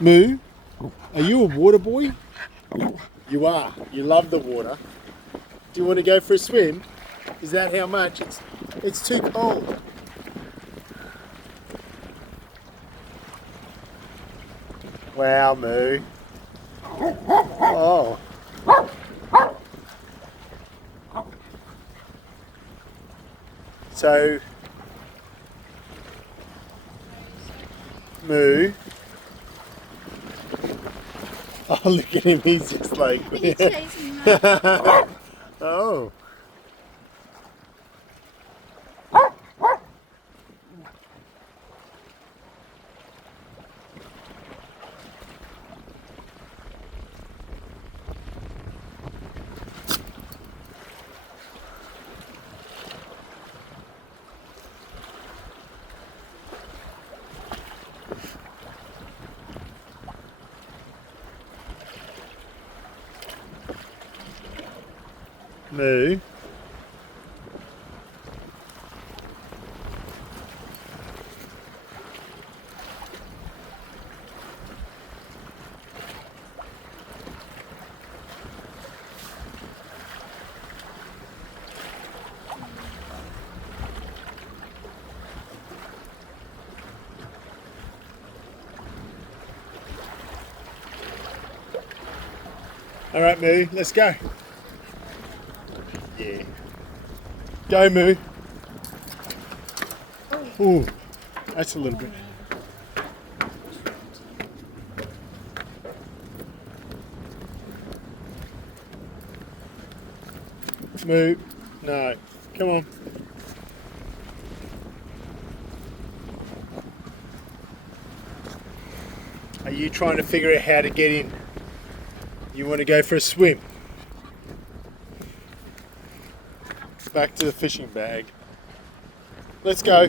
Moo, are you a water boy? You are. You love the water. Do you want to go for a swim? Is that how much? It's too cold. Wow, Moo. Oh. So, Moo. Oh, look at him. He's just like. He's chasing that. Oh. Moo. All right, Moo, let's go. Yeah. Go, Moo. Ooh, that's a little bit. Moo, no, come on. Are you trying to figure out how to get in? You want to go for a swim? Back to the fishing bag. Let's go.